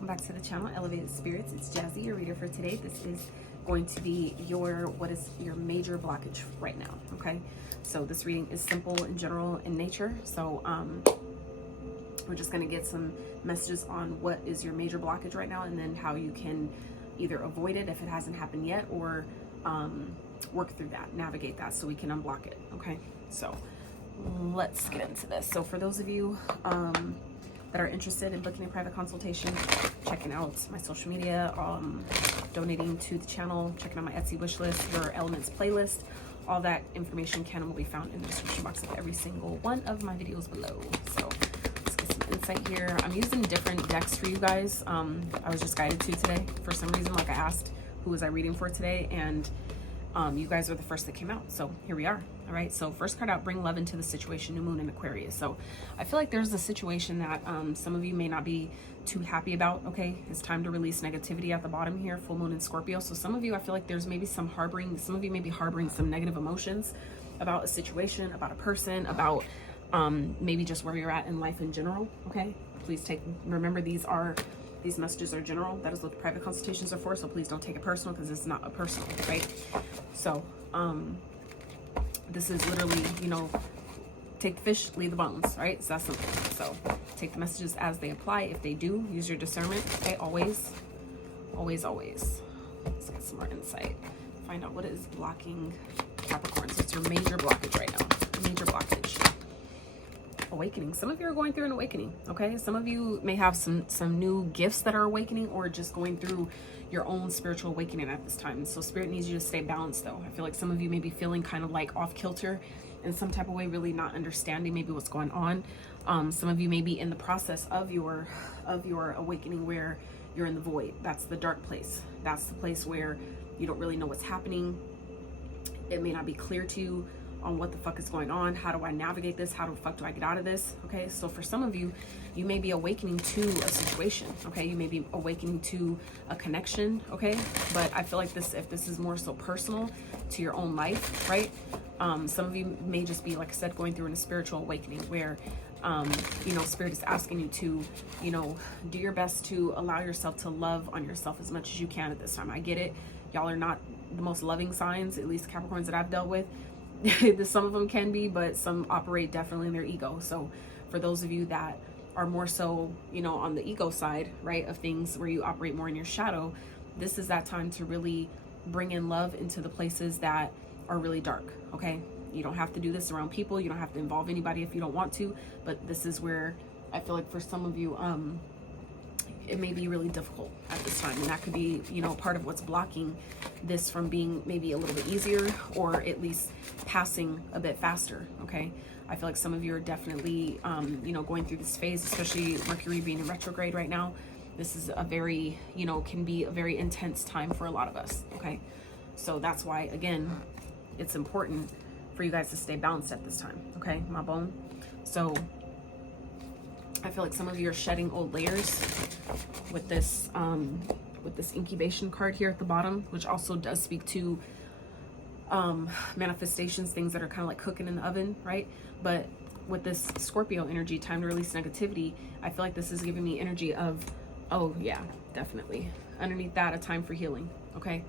welcome back to the channel, Elevated Spirits. It's Jazzy, your reader for today. This is going to be what is your major blockage right now, okay? So this reading is simple and general in nature. So we're just going to get some messages on what is your major blockage right now, and then how you can either avoid it if it hasn't happened yet, or work through that, navigate that so we can unblock it, okay? So let's get into this. So for those of you that are interested in booking a private consultation, checking out my social media, donating to the channel, checking out my Etsy wish list, your elements playlist, all that information can and will be found in the description box of every single one of my videos below. So let's get some insight here. I'm using different decks for you guys. I was just guided to today for some reason. Like, I asked who was I reading for today, and you guys are the first that came out, so here we are. All right, so first card out, bring love into the situation, new moon in Aquarius. So I feel like there's a situation that some of you may not be too happy about, okay? It's time to release negativity at the bottom here, full moon in Scorpio. So some of you, I feel like there's maybe some of you may be harboring some negative emotions about a situation, about a person, about maybe just where you're at in life in general, okay? Please remember these messages are general. That is what the private consultations are for, so please don't take it personal, because it's not a personal, right? So this is literally, take the fish, leave the bones, right? So that's simple. So take the messages as they apply. If they do, use your discernment, okay? Always, always, always. Let's get some more insight. Find out what is blocking Capricorn. So it's your major blockage right now. Major blockage. Awakening. Some of you are going through an awakening, okay? Some of you may have some new gifts that are awakening, or just going through your own spiritual awakening at this time. So spirit needs you to stay balanced, though. I feel like some of you may be feeling kind of like off kilter in some type of way, really not understanding maybe what's going on. Some of you may be in the process of your awakening, where you're in the void. That's the dark place. That's the place where you don't really know what's happening. It may not be clear to you on what the fuck is going on. How do I navigate this? How the fuck do I get out of this? Okay, so for some of you, you may be awakening to a situation, okay? You may be awakening to a connection, okay? But I feel like if this is more so personal to your own life, right? Some of you may just be, like I said, going through a spiritual awakening, where spirit is asking you to, do your best to allow yourself to love on yourself as much as you can at this time. I get it. Y'all are not the most loving signs, at least Capricorns that I've dealt with. Some of them can be, but some operate definitely in their ego. So for those of you that are more so, on the ego side, right, of things, where you operate more in your shadow, this is that time to really bring in love into the places that are really dark, okay? You don't have to do this around people. You don't have to involve anybody if you don't want to, but this is where I feel like for some of you, it may be really difficult at this time, and that could be, part of what's blocking this from being maybe a little bit easier, or at least passing a bit faster, okay? I feel like some of you are definitely, going through this phase, especially Mercury being in retrograde right now. This is a very, can be a very intense time for a lot of us, okay? So that's why, again, it's important for you guys to stay balanced at this time, okay, my bone? So I feel like some of you are shedding old layers with this incubation card here at the bottom, which also does speak to manifestations, things that are kind of like cooking in the oven, right? But with this Scorpio energy, time to release negativity, I feel like this is giving me energy of, oh yeah, definitely. Underneath that, a time for healing, okay?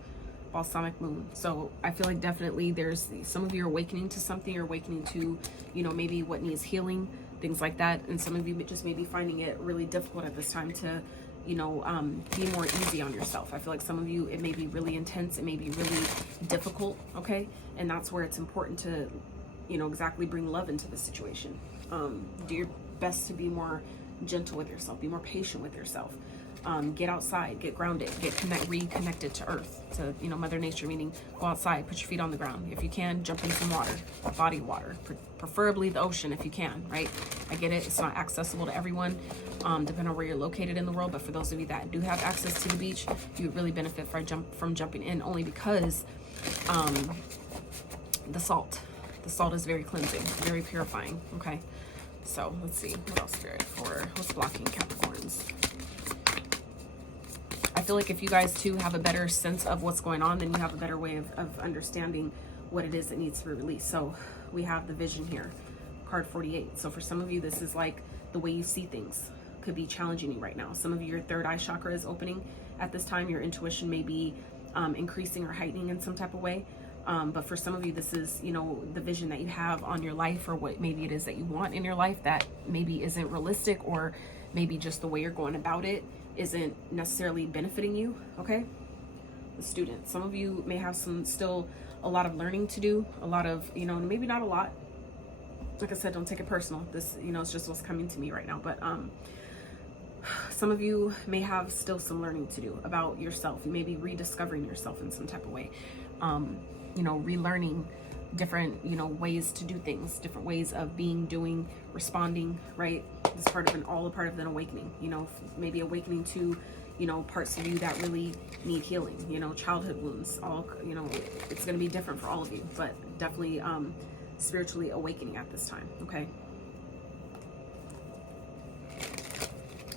Balsamic moon. So I feel like definitely there's some of you are awakening to something, you're awakening to, maybe what needs healing, things like that. And some of you just may be finding it really difficult at this time to, be more easy on yourself. I feel like some of you, it may be really intense, it may be really difficult, okay? And that's where it's important to, exactly bring love into the situation. Do your best to be more gentle with yourself, be more patient with yourself. Get outside, get grounded, reconnected to earth, to, Mother Nature, meaning go outside, put your feet on the ground. If you can, jump in some water, body water, preferably the ocean if you can, right? I get it, it's not accessible to everyone, depending on where you're located in the world, but for those of you that do have access to the beach, you would really benefit from jumping in, only because the salt is very cleansing, very purifying, okay? So let's see, what else, Spirit, for what's blocking Capricorns? I feel like if you guys too have a better sense of what's going on, then you have a better way of understanding what it is that needs to be released. So we have the vision here, card 48. So for some of you, this is like the way you see things, could be challenging you right now. Some of you, your third eye chakra is opening at this time. Your intuition may be increasing or heightening in some type of way. But for some of you, this is, you know, the vision that you have on your life, or what maybe it is that you want in your life that maybe isn't realistic, or maybe just the way you're going about it isn't necessarily benefiting you. Okay. The student, some of you may have still a lot of learning to do, a lot of, you know, maybe not a lot. Like I said, don't take it personal. This, you know, it's just what's coming to me right now. But some of you may have still some learning to do about yourself. You may be rediscovering yourself in some type of way. You know, relearning different, you know, ways to do things, different ways of being, doing, responding, right? This part of all a part of an awakening, you know, maybe awakening to, you know, parts of you that really need healing, you know, childhood wounds, all, you know, it's going to be different for all of you, but definitely spiritually awakening at this time. Okay.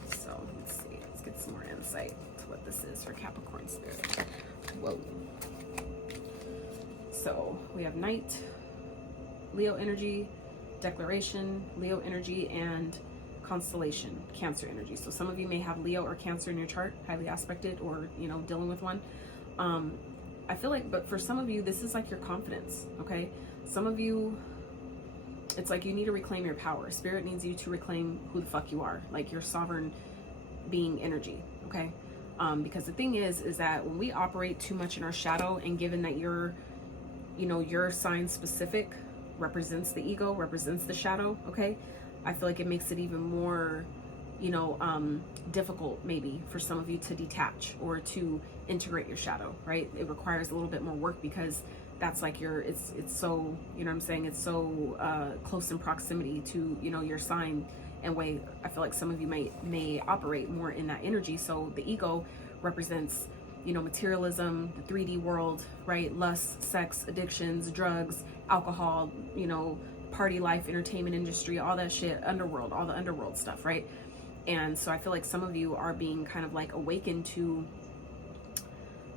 So let's see, let's get some more insight to what this is for Capricorn spirit. Whoa. So we have Knight, Leo energy, Declaration, Leo energy, and Constellation, Cancer energy. So some of you may have Leo or Cancer in your chart, highly aspected, or, you know, dealing with one. I feel like, but for some of you, this is like your confidence, okay? Some of you, it's like you need to reclaim your power. Spirit needs you to reclaim who the fuck you are, like your sovereign being energy, okay? Because the thing is that when we operate too much in our shadow, and given that you're, you know, your sign specific represents the ego, represents the shadow, okay? I feel like it makes it even more, you know, difficult maybe for some of you to detach or to integrate your shadow, right? It requires a little bit more work, because that's like it's so, you know what I'm saying? It's so close in proximity to, you know, your sign and way. I feel like some of you may operate more in that energy. So the ego represents, you know, materialism, the 3D world, right? Lust, sex, addictions, drugs, alcohol, you know, party life, entertainment industry, all that shit, underworld, all the underworld stuff, right? And so I feel like some of you are being kind of like awakened to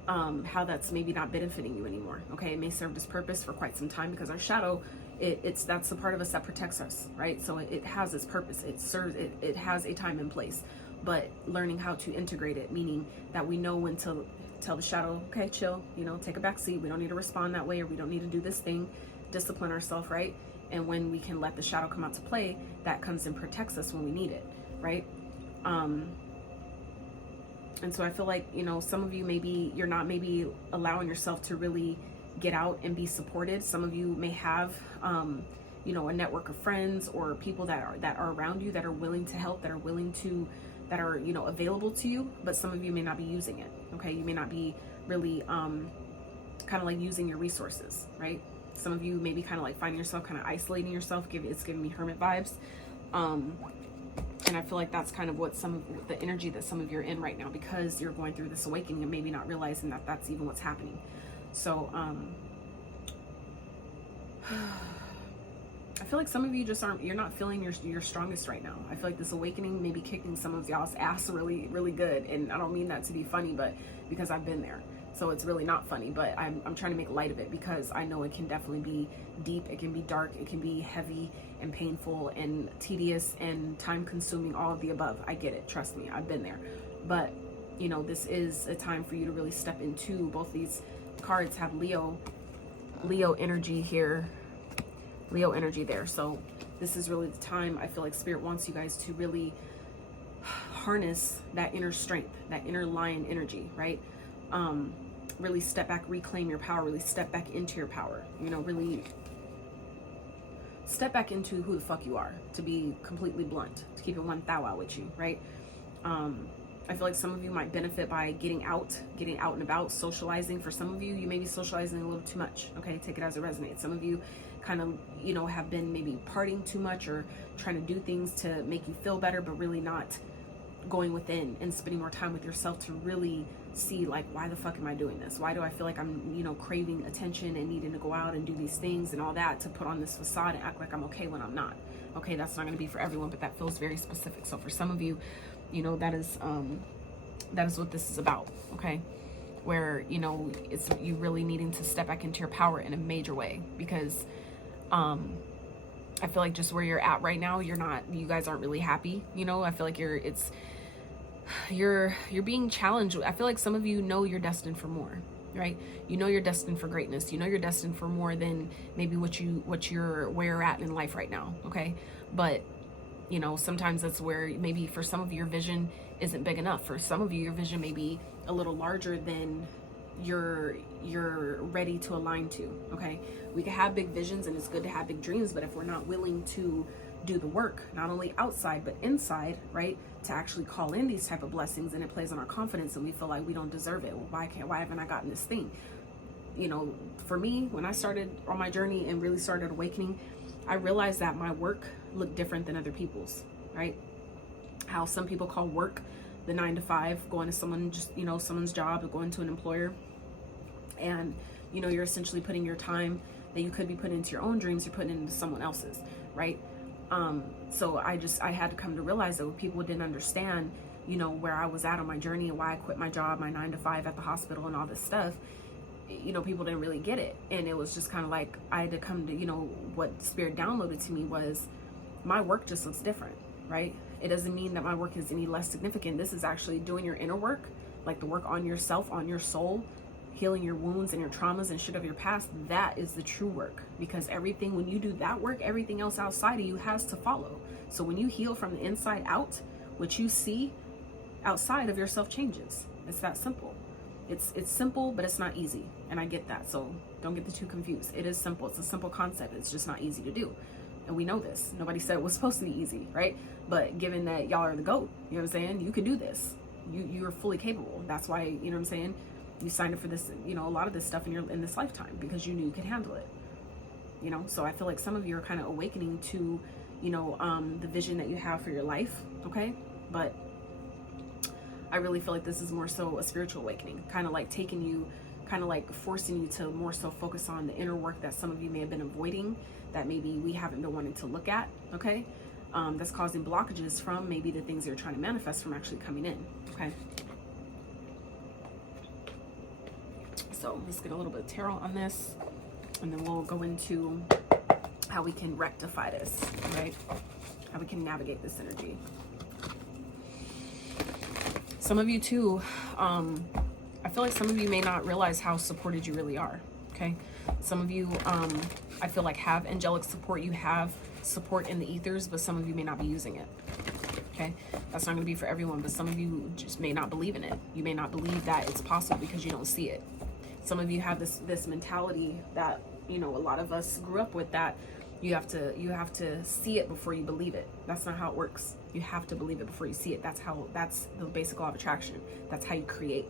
how that's maybe not benefiting you anymore. Okay, it may serve this purpose for quite some time, because our shadow, that's the part of us that protects us, right? So it has its purpose. It serves, it has a time and place. But learning how to integrate it, meaning that we know when to tell the shadow, okay, chill, you know, take a back seat. We don't need to respond that way, or we don't need to do this thing. Discipline ourselves, right? And when we can let the shadow come out to play, that comes and protects us when we need it, right? And so I feel like, you know, some of you you're not maybe allowing yourself to really get out and be supported. Some of you may have, you know, a network of friends or people that are around you that are willing to help, that are, you know, available to you, but some of you may not be using it. Okay. You may not be really, kind of like using your resources, right? Some of you may be kind of like finding yourself kind of isolating yourself. It's giving me hermit vibes. And I feel like that's kind of what the energy that some of you are in right now, because you're going through this awakening and maybe not realizing that that's even what's happening. So, I feel like some of you you're not feeling your strongest right now. I feel like this awakening may be kicking some of y'all's ass really, really good. And I don't mean that to be funny, but because I've been there. So it's really not funny, but I'm trying to make light of it, because I know it can definitely be deep. It can be dark. It can be heavy and painful and tedious and time consuming, all of the above. I get it. Trust me. I've been there. But, you know, this is a time for you to really step into. Both these cards have Leo energy here, Leo energy there. So this is really the time. I feel like Spirit wants you guys to really harness that inner strength, that inner lion energy, right? Really step back, reclaim your power, really step back into your power, you know, really step back into who the fuck you are, to be completely blunt, to keep it 1,000 with you, right? I feel like some of you might benefit by getting out and about, socializing. For some of you, you may be socializing a little too much, okay? Take it as it resonates. Some of you kind of, you know, have been maybe partying too much or trying to do things to make you feel better, but really not going within and spending more time with yourself to really see, like, why the fuck am I doing this? Why do I feel like I'm, you know, craving attention and needing to go out and do these things and all that, to put on this facade and act like I'm okay when I'm not? Okay, that's not going to be for everyone, but that feels very specific. So for some of you, you know, that is what this is about, okay? Where, you know, it's you really needing to step back into your power in a major way, because I feel like just where you're at right now, you guys aren't really happy. You know, I feel like you're being challenged. I feel like some of you know you're destined for more, right? You know you're destined for greatness. You know you're destined for more than maybe where you're at in life right now, okay? But you know, sometimes that's where maybe for some of you, your vision isn't big enough. For some of you, your vision may be a little larger than you're ready to align to, okay? We can have big visions and it's good to have big dreams, but if we're not willing to do the work, not only outside but inside, right, to actually call in these type of blessings, and it plays on our confidence and we feel like we don't deserve it. Well, why haven't I gotten this thing? You know, for me, when I started on my journey and really started awakening, I realized that my work looked different than other people's, right? How some people call work the 9 to 5, going to someone's job, or going to an employer, and you know, you're essentially putting your time that you could be putting into your own dreams, you're putting into someone else's, right? So I had to come to realize that people didn't understand, you know, where I was at on my journey and why I quit my job, my 9 to 5 at the hospital and all this stuff. You know, people didn't really get it. And it was just kind of like, I had to come to, you know, what Spirit downloaded to me was my work just looks different, right? It doesn't mean that my work is any less significant. This is actually doing your inner work, like the work on yourself, on your soul, healing your wounds and your traumas and shit of your past. That is the true work, because everything, when you do that work, everything else outside of you has to follow. So when you heal from the inside out, what you see outside of yourself changes. It's that simple. It's simple, but it's not easy. And I get that. So don't get the two confused. It is simple. It's a simple concept. It's just not easy to do. And we know this. Nobody said it was supposed to be easy, right? But given that y'all are the GOAT, you know what I'm saying? You can do this. You're fully capable. That's why, you know what I'm saying? You signed up for this, you know, a lot of this stuff in this lifetime, because you knew you could handle it. You know, so I feel like some of you are kind of awakening to, you know, the vision that you have for your life, okay? But I really feel like this is more so a spiritual awakening, kind of like taking you, kind of like forcing you to more so focus on the inner work that some of you may have been avoiding, that maybe we haven't been wanting to look at, okay? That's causing blockages from maybe the things you're trying to manifest from actually coming in, okay? So let's get a little bit of tarot on this, and then we'll go into how we can rectify this, right? How we can navigate this energy. Some of you too, I feel like some of you may not realize how supported you really are, okay? Some of you, I feel like, have angelic support. You have support in the ethers, but some of you may not be using it, okay? That's not going to be for everyone, but some of you just may not believe in it. You may not believe that it's possible because you don't see it. Some of you have this mentality that, you know, a lot of us grew up with, that you have to see it before you believe it. That's not how it works. You have to believe it before you see it. That's the basic law of attraction. That's how you create.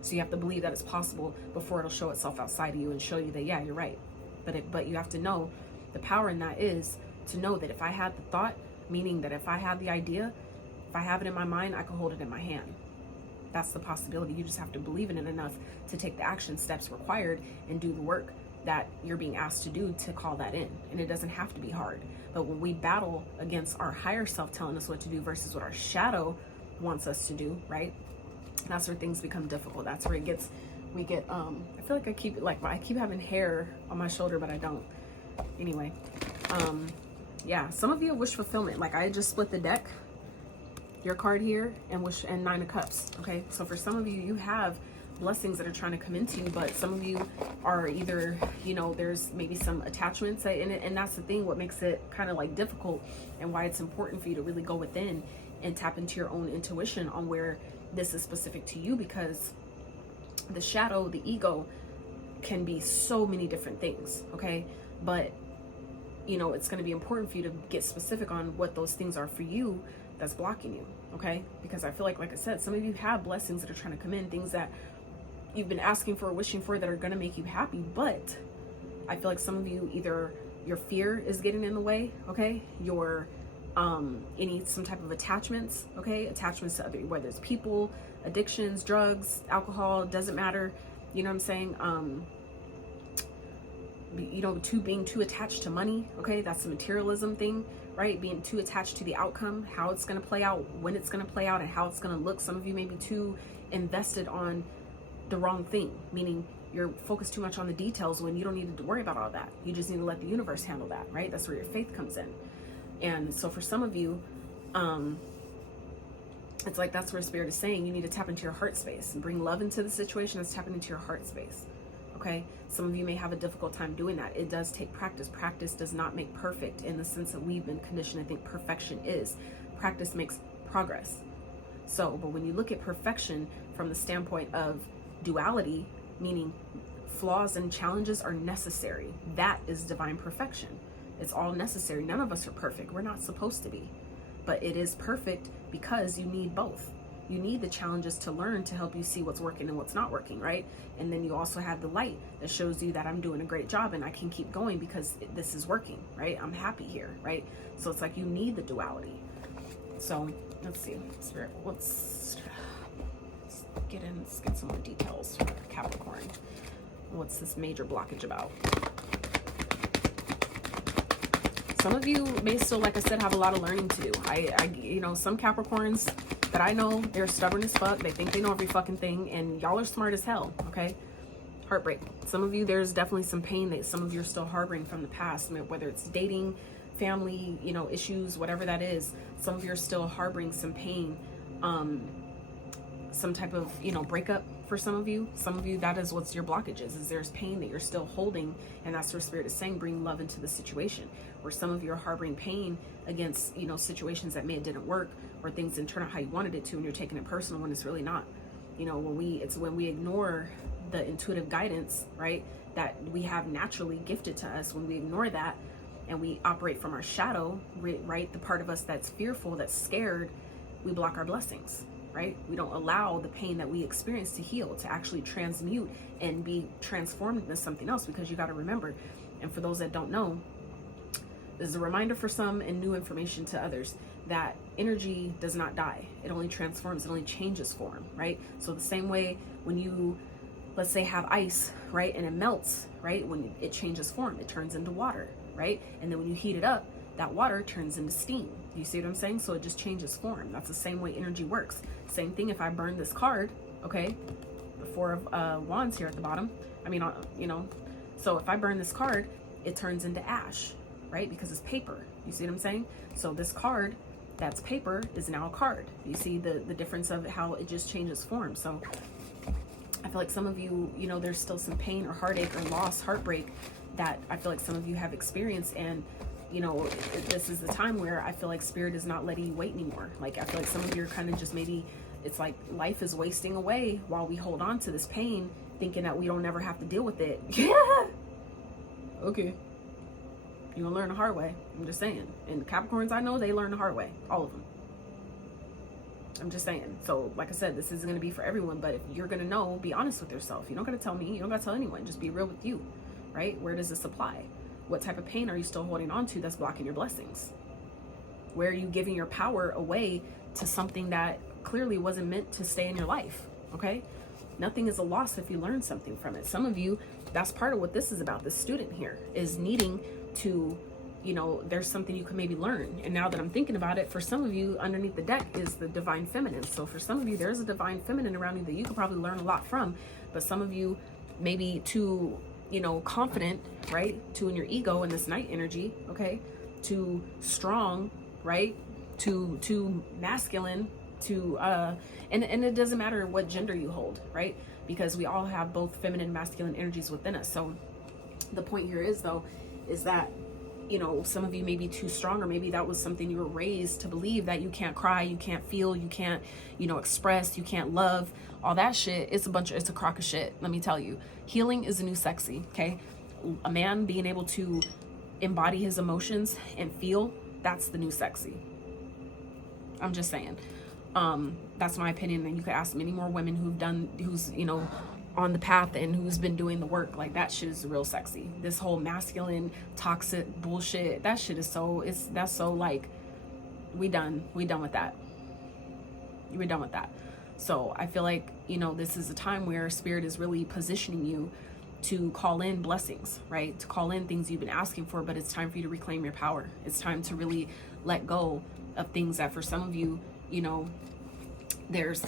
So you have to believe that it's possible before it'll show itself outside of you and show you that, yeah, you're right. But you have to know the power in that is to know that if I had the thought, meaning that if I had the idea, if I have it in my mind, I can hold it in my hand. That's the possibility. You just have to believe in it enough to take the action steps required and do the work that you're being asked to do to call that in. And it doesn't have to be hard. But when we battle against our higher self telling us what to do versus what our shadow wants us to do, right? That's where things become difficult. That's where I feel like I keep having hair on my shoulder, but I don't. Anyway, yeah, some of you have wish fulfillment. Like, I just split the deck, your card here, and 9 of Cups, okay? So for some of you, you have blessings that are trying to come into you, but some of you are either, you know, there's maybe some attachments in it, and that's the thing, what makes it kind of like difficult, and why it's important for you to really go within and tap into your own intuition on where this is specific to you, because the shadow, the ego, can be so many different things, okay? But, you know, it's going to be important for you to get specific on what those things are for you that's blocking you, okay? Because I feel like I said, some of you have blessings that are trying to come in, things that you've been asking for, wishing for, that are going to make you happy. But I feel like some of you, either your fear is getting in the way, okay? Your some type of attachments, okay? Attachments to other, whether it's people, addictions, drugs, alcohol, doesn't matter. You know what I'm saying? You know, being too attached to money, okay? That's the materialism thing, right? Being too attached to the outcome, how it's going to play out, when it's going to play out, and how it's going to look. Some of you may be too invested on the wrong thing, meaning you're focused too much on the details when you don't need to worry about all that. You just need to let the universe handle that, right? That's where your faith comes in. And so for some of you, it's like that's where Spirit is saying you need to tap into your heart space and bring love into the situation. That's tapping into your heart space. Okay, some of you may have a difficult time doing that. It does take practice. Practice does not make perfect in the sense that we've been conditioned. I think perfection is. Practice makes progress. So, but when you look at perfection from the standpoint of duality, meaning flaws and challenges are necessary, that is divine perfection. It's all necessary. None of us are perfect. We're not supposed to be. But it is perfect because you need both. You need the challenges to learn to help you see what's working and what's not working, right? And then you also have the light that shows you that I'm doing a great job and I can keep going because this is working, right? I'm happy here, right? So it's like you need the duality. So let's see, Spirit, let's get some more details for Capricorn. What's this major blockage about? Some of you may still, like I said, have a lot of learning to do. You know, some Capricorns that I know, they're stubborn as fuck. They think they know every fucking thing, and y'all are smart as hell, okay? Heartbreak. Some of you, there's definitely some pain that some of you are still harboring from the past, whether it's dating, family, you know, issues, whatever that is. Some of you are still harboring some pain, some type of, you know, breakup for some of you. Some of you, that is what's your blockage is there's pain that you're still holding, and that's where Spirit is saying bring love into the situation. Or some of you are harboring pain against, you know, situations that didn't work, or things didn't turn out how you wanted it to, and you're taking it personal when it's really not. You know, it's when we ignore the intuitive guidance, right, that we have naturally gifted to us. When we ignore that and we operate from our shadow, right, the part of us that's fearful, that's scared, we block our blessings, right? We don't allow the pain that we experience to heal, to actually transmute and be transformed into something else. Because you got to remember, and for those that don't know, this is a reminder for some and new information to others, that energy does not die. It only transforms, it only changes form, right? So the same way when you, let's say, have ice, right, and it melts, right, when it changes form, it turns into water, right? And then when you heat it up, that water turns into steam. You see what I'm saying? So it just changes form. That's the same way energy works. Same thing if I burn this card, okay, the Four of Wands here at the bottom. I mean, you know, so if I burn this card, it turns into ash, right? Because it's paper. You see what I'm saying? So this card that's paper is now a card. You see the difference of how it just changes form. So I feel like some of you, you know, there's still some pain or heartache or loss, heartbreak that I feel like some of you have experienced. And, you know, this is the time where I feel like Spirit is not letting you wait anymore. Like, I feel like some of you are kind of just maybe, it's like life is wasting away while we hold on to this pain, thinking that we don't ever have to deal with it. Yeah. Okay. You're gonna learn the hard way. I'm just saying. And Capricorns, I know they learn the hard way. All of them. I'm just saying. So, like I said, this isn't gonna be for everyone, but if you're gonna know, be honest with yourself. You don't gotta tell me. You don't gotta tell anyone. Just be real with you, right? Where does this apply? What type of pain are you still holding on to that's blocking your blessings? Where are you giving your power away to something that clearly wasn't meant to stay in your life? Okay? Nothing is a loss if you learn something from it. Some of you, that's part of what this is about. This student here is needing to, you know, there's something you can maybe learn. And now that I'm thinking about it, for some of you, underneath the deck is the divine feminine. So for some of you, there's a divine feminine around you that you could probably learn a lot from. But some of you may be too, you know, confident, right? Too in your ego in this night energy, okay? Too strong, right? Too masculine, and it doesn't matter what gender you hold, right? Because we all have both feminine and masculine energies within us. So the point here is, though, is that, you know, some of you may be too strong, or maybe that was something you were raised to believe, that you can't cry, you can't feel, you can't, you know, express, you can't love, all that shit. It's a crock of shit. Let me tell you, healing is a new sexy. Okay. A man being able to embody his emotions and feel, that's the new sexy. I'm just saying. That's my opinion. And you could ask many more women who's, you know, on the path and who's been doing the work. Like, that shit is real sexy. This whole masculine toxic bullshit, that shit is that's so like, we done with that. We're done with that. So I feel like, you know, this is a time where Spirit is really positioning you to call in blessings, right? To call in things you've been asking for, but it's time for you to reclaim your power. It's time to really let go of things that for some of you, you know, there's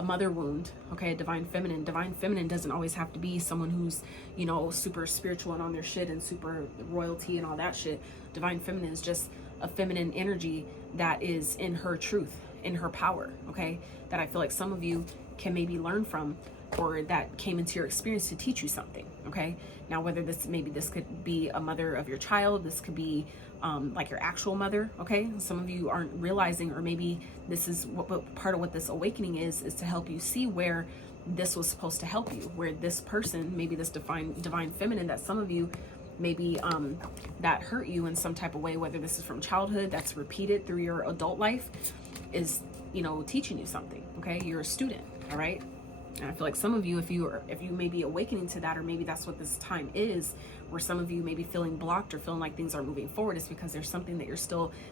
a mother wound, okay, a divine feminine. Divine feminine doesn't always have to be someone who's, you know, super spiritual and on their shit and super royalty and all that shit. Divine feminine is just a feminine energy that is in her truth, in her power, okay, that I feel like some of you can maybe learn from, or that came into your experience to teach you something, okay? Now, whether this, maybe this could be a mother of your child, this could be like your actual mother, okay? Some of you aren't realizing, or maybe this is what part of what this awakening is to help you see where this was supposed to help you, where this person, maybe this divine feminine that some of you maybe that hurt you in some type of way, whether this is from childhood, that's repeated through your adult life, is, you know, teaching you something, okay? You're a student, all right? And I feel like some of you, if you may be awakening to that, or maybe that's what this time is, where some of you may be feeling blocked or feeling like things aren't moving forward, is because there's something that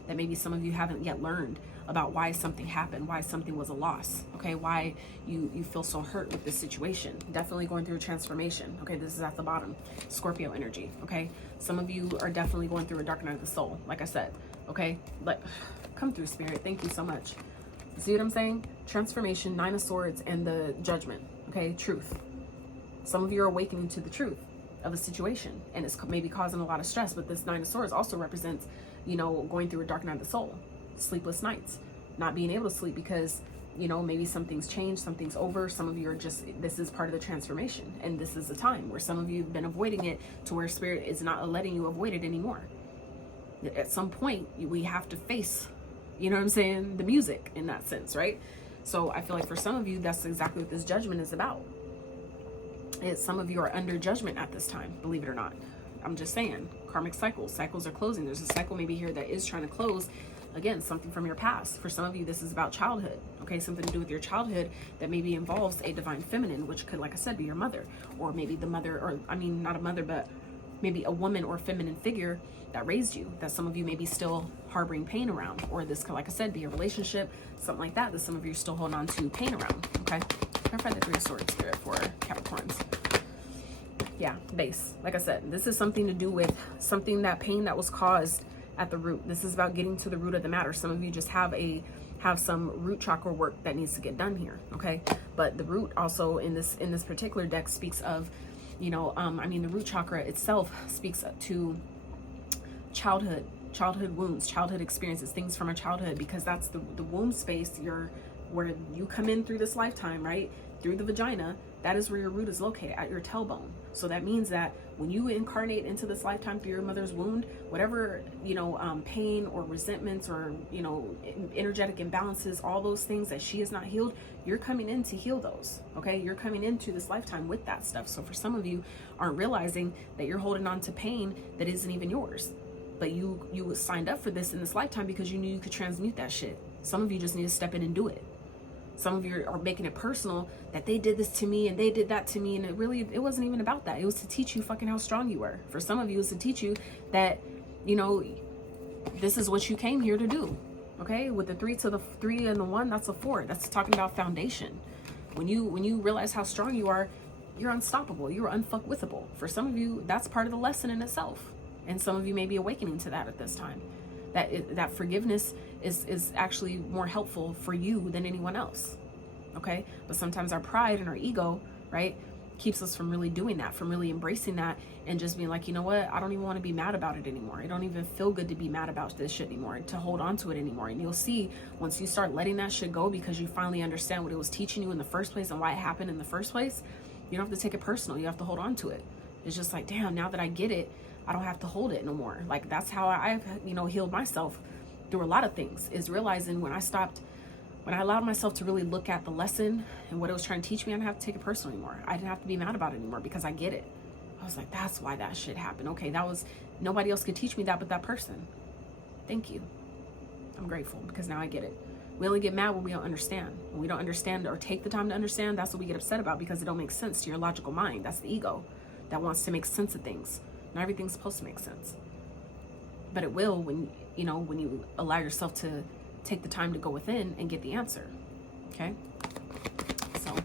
that maybe some of you haven't yet learned about why something happened, why something was a loss, okay? Why you feel so hurt with this situation. Definitely going through a transformation, okay? This is at the bottom, Scorpio energy, okay? Some of you are definitely going through a dark night of the soul, like I said, okay? Like, come through, Spirit. Thank you so much. See what I'm saying? Transformation, Nine of Swords, and the Judgment, okay? Truth. Some of you are awakening to the truth of a situation, and it's maybe causing a lot of stress, but this Nine of Swords also represents, you know, going through a dark night of the soul, sleepless nights, not being able to sleep because, you know, maybe something's changed, something's over. Some of you are just, this is part of the transformation, and this is a time where some of you have been avoiding it to where Spirit is not letting you avoid it anymore. At some point, we have to face, you know what I'm saying, the music in that sense, right? So I feel like for some of you, that's exactly what this judgment is about. Some of you are under judgment at this time, believe it or not. I'm just saying, karmic cycles are closing. There's a cycle maybe here that is trying to close. Again, something from your past. For some of you, this is about childhood, okay? Something to do with your childhood that maybe involves a divine feminine, which could, like I said, be your mother, or maybe the mother, or I mean, not a mother, but maybe a woman or feminine figure that raised you, that some of you may be still harboring pain around, or this could, like I said, be a relationship, something like that some of you are still holding on to pain around, okay? Clarify the Three of Swords, Spirit, for Capricorns. Yeah, base. Like I said, this is something to do with something, that pain that was caused at the root. This is about getting to the root of the matter. Some of you just have some root chakra work that needs to get done here, okay? But the root also in this particular deck speaks of, you know, I mean, the root chakra itself speaks to childhood wounds, childhood experiences, things from a childhood, because that's the womb space, where you come in through this lifetime, right? Through the vagina, that is where your root is located, at your tailbone. So that means that when you incarnate into this lifetime through your mother's wound, whatever, you know, pain or resentments or, you know, energetic imbalances, all those things that she has not healed, you're coming in to heal those, okay? You're coming into this lifetime with that stuff. So for some of you aren't realizing that you're holding on to pain that isn't even yours. But you signed up for this in this lifetime because you knew you could transmute that shit. Some of you just need to step in and do it. Some of you are making it personal, that they did this to me and they did that to me, and it wasn't even about that. It was to teach you fucking how strong you were. For some of you, it was to teach you that, you know, this is what you came here to do. Okay, with the 3 to the 3 and the 1, that's a 4. That's talking about foundation. When you realize how strong you are, you're unstoppable. You're unfuckwithable. For some of you, that's part of the lesson in itself. And some of you may be awakening to that at this time. That forgiveness is actually more helpful for you than anyone else, okay? But sometimes our pride and our ego, right, keeps us from really doing that, from really embracing that, and just being like, you know what, I don't even want to be mad about it anymore. It don't even feel good to be mad about this shit anymore, to hold on to it anymore. And you'll see, once you start letting that shit go, because you finally understand what it was teaching you in the first place and why it happened in the first place, you don't have to take it personal. You have to hold on to it. It's just like, damn, now that I get it, I don't have to hold it no more. Like, that's how I've, you know, healed myself through a lot of things, is realizing when I allowed myself to really look at the lesson and what it was trying to teach me, I didn't have to take it personal anymore. I didn't have to be mad about it anymore because I get it. I was like, that's why that shit happened. Okay, nobody else could teach me that but that person. Thank you. I'm grateful because now I get it. We only get mad when we don't understand. When we don't understand or take the time to understand, that's what we get upset about, because it don't make sense to your logical mind. That's the ego that wants to make sense of things. Not everything's supposed to make sense, but it will when you allow yourself to take the time to go within and get the answer. Okay, so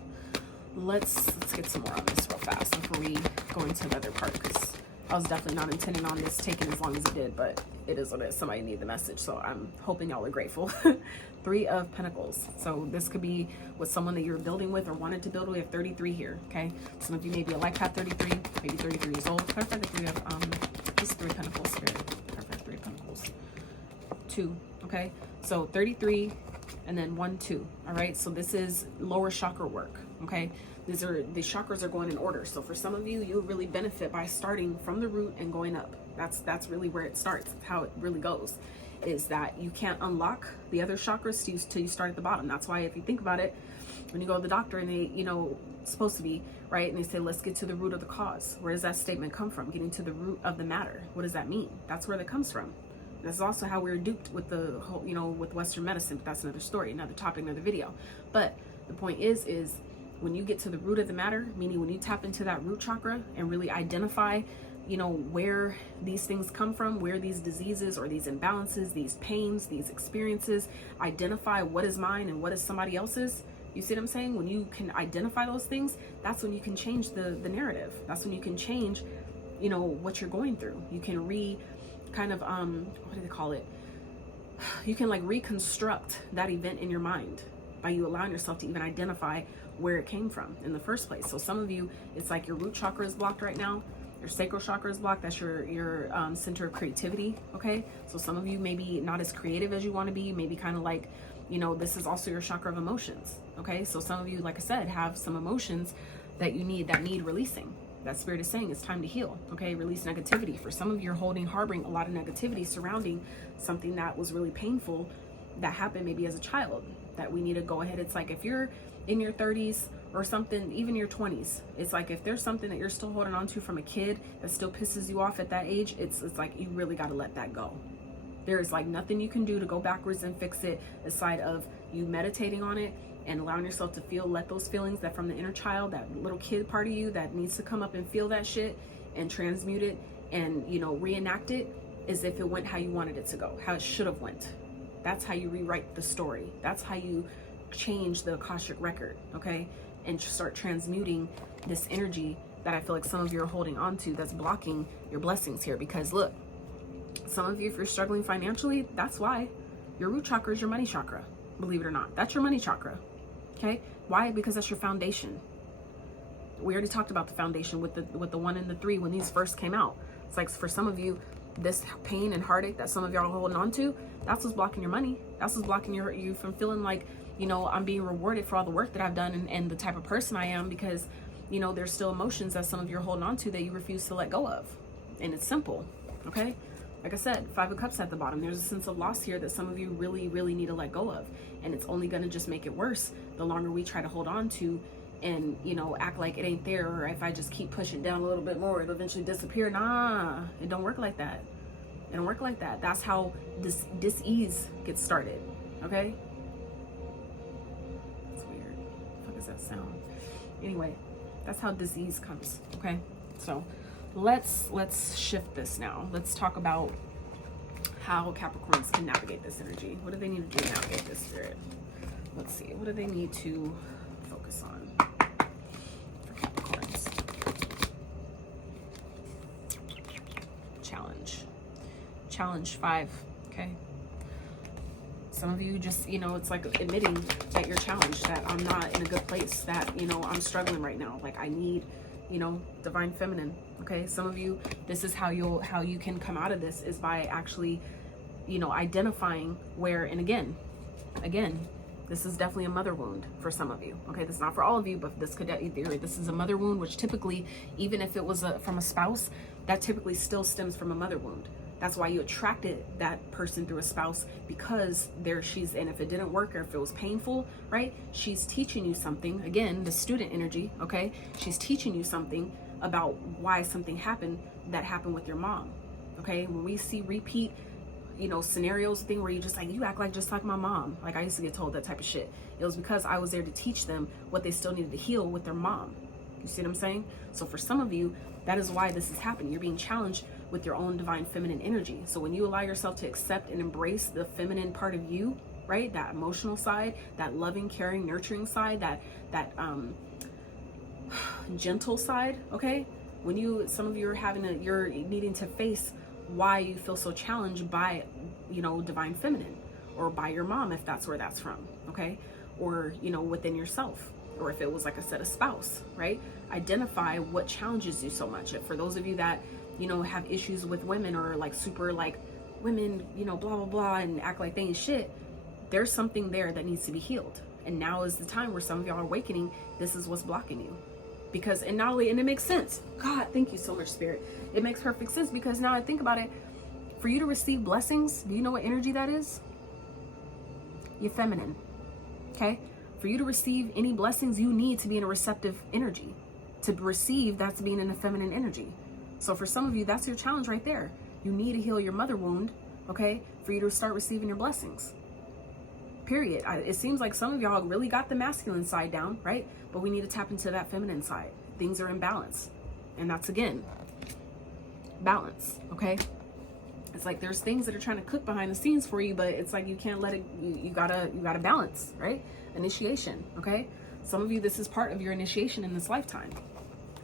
let's get some more on this real fast before we go into another part, because I was definitely not intending on this taking as long as it did, but it is what it is. Somebody need the message, so I'm hoping y'all are grateful. 3 of Pentacles. So this could be with someone that you're building with or wanted to build with. 33 here, okay? Some of you may be a life path 33, maybe 33 years old. Clarify the 3 of, just 3 Pentacles, Spirit. Clarify 3 Pentacles. 2, okay? So 33 and then 1, 2, all right? So this is lower chakra work, okay? The chakras are going in order. So for some of you, you'll really benefit by starting from the root and going up. That's really where it starts. That's how it really goes, is that you can't unlock the other chakras till you start at the bottom. That's why, if you think about it, when you go to the doctor and they, you know, supposed to be, right, and they say, let's get to the root of the cause. Where does that statement come from? Getting to the root of the matter. What does that mean? That's where that comes from. That's also how we're duped with the whole, you know, with Western medicine. But that's another story, another topic, another video. But the point is when you get to the root of the matter, meaning when you tap into that root chakra and really identify, you know, where these things come from, where these diseases or these imbalances, these pains, these experiences, identify what is mine and what is somebody else's. You see what I'm saying? When you can identify those things, that's when you can change the narrative. That's when you can change, you know, what you're going through. You can what do they call it? You can like reconstruct that event in your mind by you allowing yourself to even identify where it came from in the first place. So some of you, it's like your root chakra is blocked right now. Your sacral chakra is blocked. That's your center of creativity, okay? So some of you maybe not as creative as you want to be, maybe kind of like, you know, this is also your chakra of emotions, okay? So some of you, like I said, have some emotions that you need, that need releasing. That Spirit is saying it's time to heal, okay? Release negativity. For some of you, you're harboring a lot of negativity surrounding something that was really painful that happened maybe as a child, that we need to go ahead. It's like if you're in your 30s or something, even your 20s, it's like if there's something that you're still holding on to from a kid that still pisses you off at that age, it's like you really got to let that go. There is like nothing you can do to go backwards and fix it aside of you meditating on it and allowing yourself to let those feelings that from the inner child, that little kid part of you that needs to come up and feel that shit and transmute it and, you know, reenact it as if it went how you wanted it to go, how it should have went. That's how you rewrite the story. That's how you change the Akashic record, okay? And start transmuting this energy that I feel like some of you are holding on to that's blocking your blessings here. Because look, some of you, if you're struggling financially, that's why. Your root chakra is your money chakra, believe it or not. That's your money chakra, okay? Why? Because that's your foundation. We already talked about the foundation with the 1 and the 3 when these first came out. It's like for some of you, this pain and heartache that some of y'all are holding on to, that's what's blocking your money. That's what's blocking you from feeling like, you know, I'm being rewarded for all the work that I've done and the type of person I am, because, you know, there's still emotions that some of you are holding on to that you refuse to let go of. And it's simple, okay? Like I said, 5 of Cups at the bottom. There's a sense of loss here that some of you really, really need to let go of. And it's only going to just make it worse the longer we try to hold on to and, you know, act like it ain't there. Or if I just keep pushing down a little bit more, it'll eventually disappear. Nah, it don't work like that. It don't work like that. That's how this dis-ease gets started, okay? That's weird. What the fuck is that sound? Anyway, that's how disease comes, okay? So let's shift this now. Let's talk about how Capricorns can navigate this energy. What do they need to do to navigate this Spirit? Let's see. What do they need to focus on for Capricorns? Challenge 5, okay? Some of you just, you know, it's like admitting that you're challenged, that I'm not in a good place, that, you know, I'm struggling right now. Like I need, you know, divine feminine, okay? Some of you, this is how you can come out of this, is by actually, you know, identifying where, and again, this is definitely a mother wound for some of you, okay? This is not for all of you, but this is a mother wound, which typically, even if it was from a spouse, that typically still stems from a mother wound. That's why you attracted that person through a spouse, because and if it didn't work or if it was painful, right? She's teaching you something, again, the student energy, okay? She's teaching you something about why something happened that happened with your mom, okay? When we see repeat, you know, scenarios, thing where you just like, you act like just like my mom. Like I used to get told that type of shit. It was because I was there to teach them what they still needed to heal with their mom. You see what I'm saying? So for some of you, that is why this is happening. You're being challenged with your own divine feminine energy. So when you allow yourself to accept and embrace the feminine part of you, right? That emotional side, that loving, caring, nurturing side, that gentle side, okay? When some of you are you're needing to face why you feel so challenged by, divine feminine, or by your mom, if that's where that's from, okay? Or, within yourself, or if it was, like I said, a spouse, right? Identify what challenges you so much. For those of you that, have issues with women, or like super like women, blah, blah, blah, and act like they ain't shit, there's something there that needs to be healed. And now is the time where some of y'all are awakening. This is what's blocking you. Because, and not only, and it makes sense. God, thank you so much, Spirit. It makes perfect sense, because now I think about it, for you to receive blessings, do you know what energy that is? You're feminine, okay? For you to receive any blessings, you need to be in a receptive energy. To receive, that's being in a feminine energy. So for some of you, that's your challenge right there. You need to heal your mother wound, okay, for you to start receiving your blessings. Period. It seems like some of y'all really got the masculine side down, right? But we need to tap into that feminine side. Things are in balance. And that's, again, balance, okay? It's like there's things that are trying to cook behind the scenes for you, but it's like you can't let it, you gotta balance, right? Initiation, okay? Some of you, this is part of your initiation in this lifetime.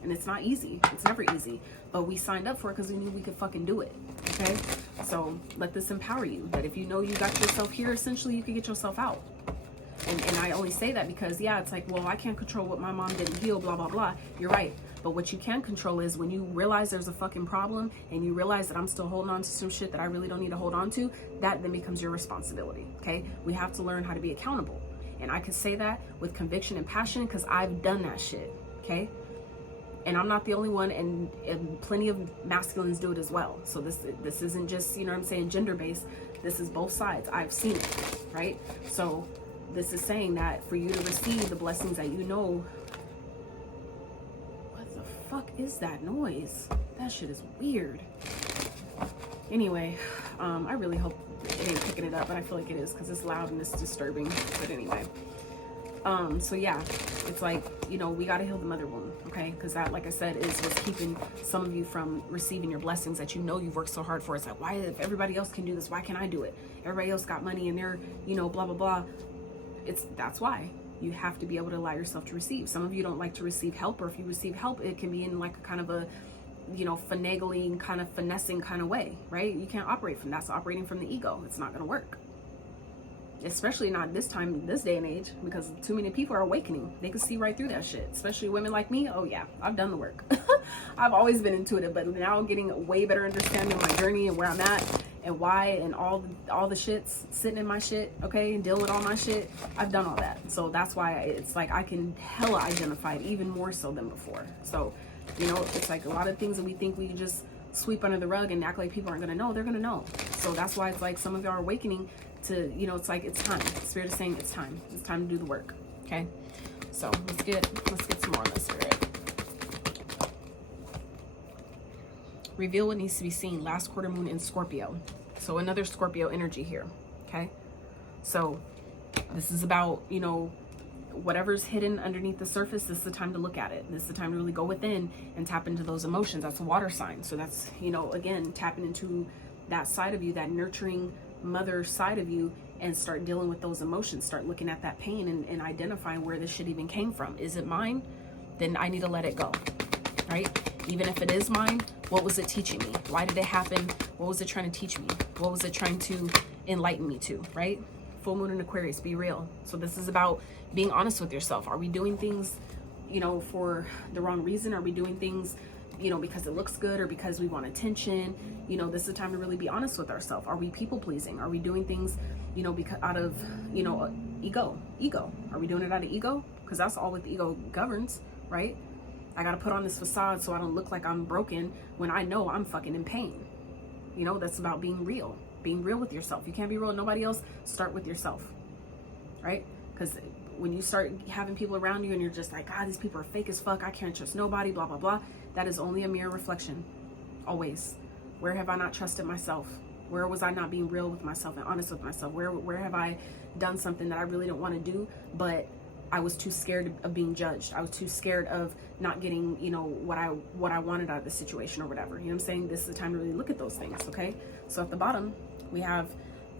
And it's not easy. It's never easy. But we signed up for it because we knew we could fucking do it, okay? So let this empower you, that if you know you got yourself here, essentially you can get yourself out. And I only say that because, yeah, it's like, well, I can't control what my mom didn't heal, blah, blah, blah. You're right. But what you can control is when you realize there's a fucking problem, and you realize that I'm still holding on to some shit that I really don't need to hold on to, that then becomes your responsibility, okay? We have to learn how to be accountable. And I can say that with conviction and passion because I've done that shit, okay? And I'm not the only one, and plenty of masculines do it as well. So this isn't just, gender-based. This is both sides. I've seen it, right? So this is saying that for you to receive the blessings that what the fuck is that noise? That shit is weird. Anyway, I really hope it ain't picking it up, but I feel like it is because it's loud and it's disturbing. But anyway. So yeah, it's like, we got to heal the mother wound, okay? Because that, like I said, is what's keeping some of you from receiving your blessings that you've worked so hard for. It's like, why, if everybody else can do this, why can't I do it? Everybody else got money and they're, blah, blah, blah. That's why you have to be able to allow yourself to receive. Some of you don't like to receive help, or if you receive help, it can be in like a kind of a, finagling, kind of finessing kind of way, right? You can't operate from that. That's operating from the ego. It's not going to work. Especially not this time, this day and age, because too many people are awakening. They can see right through that shit, especially women like me. Oh yeah, I've done the work. I've always been intuitive, but now I'm getting a way better understanding of my journey and where I'm at and why, and all the shits sitting in my shit, okay, and dealing with all my shit. I've done all that. So that's why it's like I can hella identify it even more so than before. So, it's like a lot of things that we think we just sweep under the rug and act like people aren't gonna know, they're gonna know. So that's why it's like some of y'all are awakening to, it's like it's time. Spirit is saying it's time. It's time to do the work. Okay. So let's get some more on this, Spirit. Reveal what needs to be seen. Last quarter moon in Scorpio. So another Scorpio energy here. Okay. So this is about, whatever's hidden underneath the surface. This is the time to look at it. This is the time to really go within and tap into those emotions. That's a water sign. So that's, again, tapping into that side of you, that nurturing mother side of you, and start dealing with those emotions. Start looking at that pain and identifying where this shit even came from. Is it mine? Then I need to let it go, right? Even if it is mine, what was it teaching me? Why did it happen? What was it trying to teach me? What was it trying to enlighten me to, right? Full moon in Aquarius, be real. So this is about being honest with yourself. Are we doing things, for the wrong reason? Are we doing things, because it looks good or because we want attention? This is the time to really be honest with ourselves. Are we people pleasing? Are we doing things, because out of, ego? Are we doing it out of ego? Because that's all what the ego governs, right? I got to put on this facade so I don't look like I'm broken when I know I'm fucking in pain. That's about being real with yourself. You can't be real with nobody else. Start with yourself, right? Because when you start having people around you and you're just like, God, these people are fake as fuck, I can't trust nobody, blah, blah, blah. That is only a mere reflection. Always. Where have I not trusted myself? Where was I not being real with myself and honest with myself? Where have I done something that I really don't want to do, but I was too scared of being judged. I was too scared of not getting, what I wanted out of the situation or whatever. You know what I'm saying? This is the time to really look at those things, okay? So at the bottom, we have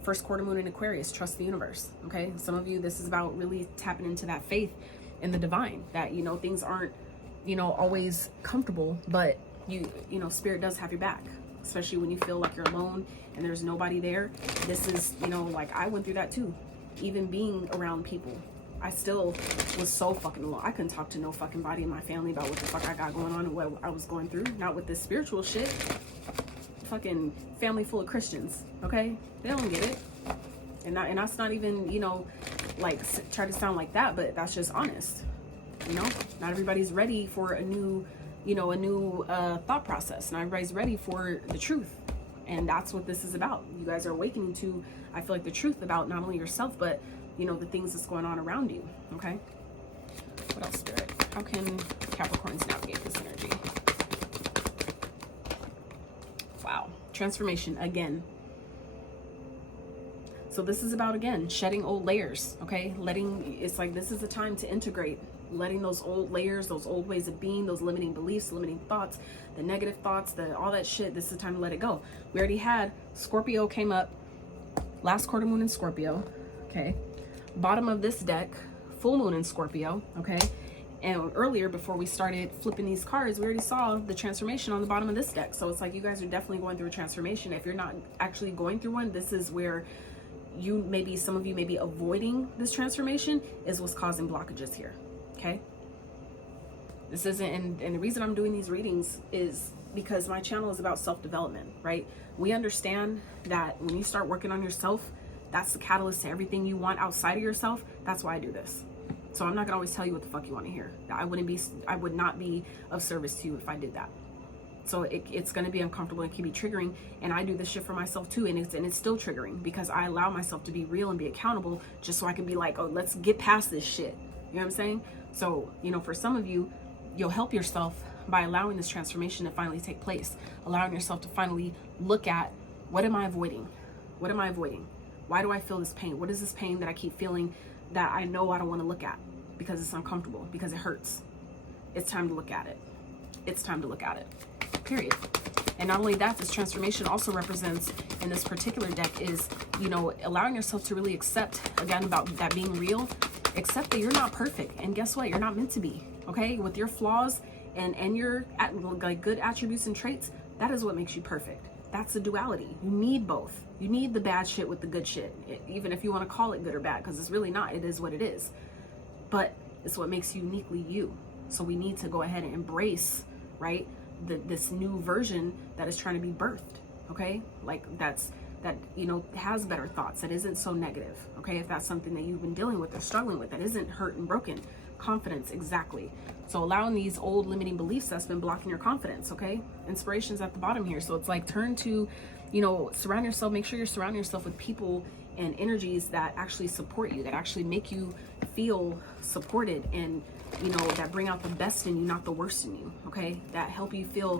first quarter moon in Aquarius, trust the universe, okay? Some of you, this is about really tapping into that faith in the divine, that, things aren't, always comfortable, but Spirit does have your back, especially when you feel like you're alone and there's nobody there. This is, you know, like I went through that too. Even being around people, I still was so fucking alone. I couldn't talk to no fucking body in my family about what the fuck I got going on and what I was going through. Not with this spiritual shit. Fucking family full of Christians, okay? They don't get it. And that's not even, you know, like try to sound like that, but that's just honest. You know, not everybody's ready for a new, you know, thought process. Not everybody's ready for the truth. And that's what this is about. You guys are awakening to, I feel like, the truth about not only yourself, but, you know, the things that's going on around you. Okay. What else, Spirit? How can Capricorns navigate this energy? Wow. Transformation again. So this is about, again, shedding old layers. Okay. It's like, this is a time to integrate, letting those old layers, those old ways of being, those limiting beliefs, limiting thoughts, the negative thoughts, all that shit. This is the time to let it go. We already had Scorpio came up, last quarter moon in Scorpio. Okay. Bottom of this deck, full moon in Scorpio. Okay. And earlier, before we started flipping these cards, we already saw the transformation on the bottom of this deck. So it's like you guys are definitely going through a transformation. If you're not actually going through one, this is where some of you may be avoiding this transformation, is what's causing blockages here. Okay. This isn't, and the reason I'm doing these readings is because my channel is about self-development, right? We understand that when you start working on yourself, that's the catalyst to everything you want outside of yourself. That's why I do this. So I'm not gonna always tell you what the fuck you want to hear. I would not be of service to you if I did that. So it's going to be uncomfortable and can be triggering. And I do this shit for myself too. And it's still triggering because I allow myself to be real and be accountable just so I can be like, oh, let's get past this shit. You know what I'm saying? So, you know, for some of you, you'll help yourself by allowing this transformation to finally take place. Allowing yourself to finally look at, what am I avoiding? What am I avoiding? Why do I feel this pain? What is this pain that I keep feeling that I know I don't want to look at because it's uncomfortable, because it hurts? It's time to look at it. It's time to look at it. Period. And not only that, this transformation also represents, in this particular deck, is, you know, allowing yourself to really accept, again, about that being real, accept that you're not perfect. And guess what? You're not meant to be. Okay? With your flaws and your like good attributes and traits, that is what makes you perfect. That's the duality. You need both. You need the bad shit with the good shit, even if you want to call it good or bad, because it's really not. It is what it is. But it's what makes you uniquely you. So we need to go ahead and embrace, right, this new version that is trying to be birthed. Okay, like that you know, has better thoughts, that isn't so negative. Okay, if that's something that you've been dealing with or struggling with, that isn't hurt and broken. Confidence, exactly. So allowing these old limiting beliefs that's been blocking your confidence. Okay, inspiration's at the bottom here. So it's like, turn to, you know, surround yourself, make sure you're surrounding yourself with people and energies that actually support you, that actually make you feel supported, and, you know, that bring out the best in you, not the worst in you. Okay, that help you feel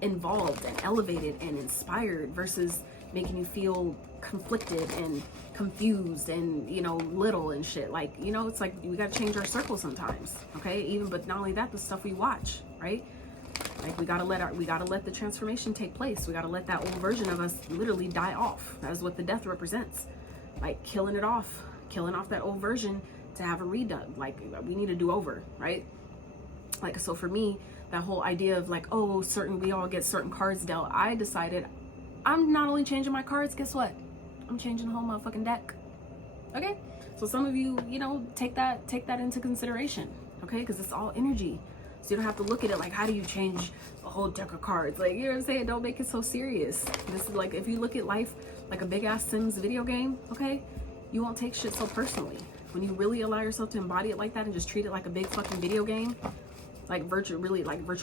involved and elevated and inspired, versus making you feel conflicted and confused and, you know, little and shit. Like, you know, it's like we got to change our circle sometimes. Okay, but not only that, the stuff we watch, right? Like, we gotta let the transformation take place. We gotta let that old version of us literally die off. That is what the death represents. Like, killing off that old version to have a redone. Like, we need a do-over, right? Like, so for me, that whole idea of like, oh, we all get certain cards dealt, I decided I'm not only changing my cards, guess what? I'm changing the whole motherfucking deck. Okay? So some of you, you know, take that into consideration, okay? Because it's all energy. So you don't have to look at it like, how do you change a whole deck of cards? Like, you know what I'm saying? Don't make it so serious. This is like, if you look at life like a big ass Sims video game, okay, you won't take shit so personally. When you really allow yourself to embody it like that and just treat it like a big fucking video game, like virtual,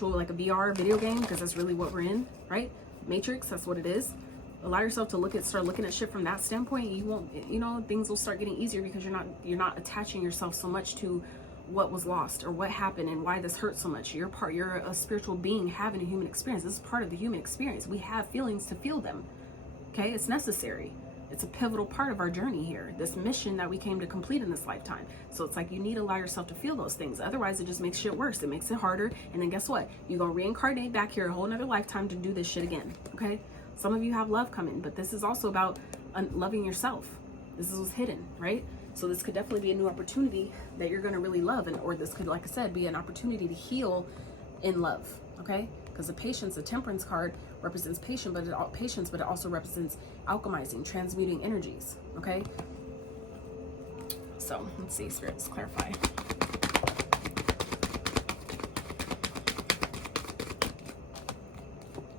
like a VR video game, because that's really what we're in, right? Matrix, that's what it is. Allow yourself to start looking at shit from that standpoint. You won't, you know, things will start getting easier because you're not attaching yourself so much to what was lost or what happened and why this hurts so much. You're a spiritual being having a human experience. This is part of the human experience. We have feelings to feel them. Okay, it's necessary. It's a pivotal part of our journey here, this mission that we came to complete in this lifetime. So it's like, you need to allow yourself to feel those things. Otherwise, it just makes shit worse. It makes it harder. And then guess what? You're going to reincarnate back here a whole nother lifetime to do this shit again. Okay? Some of you have love coming, but this is also about loving yourself. This is what's hidden, right? So this could definitely be a new opportunity that you're going to really love. Or this could, like I said, be an opportunity to heal in love. okay? Because the patience, the temperance card represents patience, but it also represents alchemizing, transmuting energies, okay? So let's see, spirits, clarify.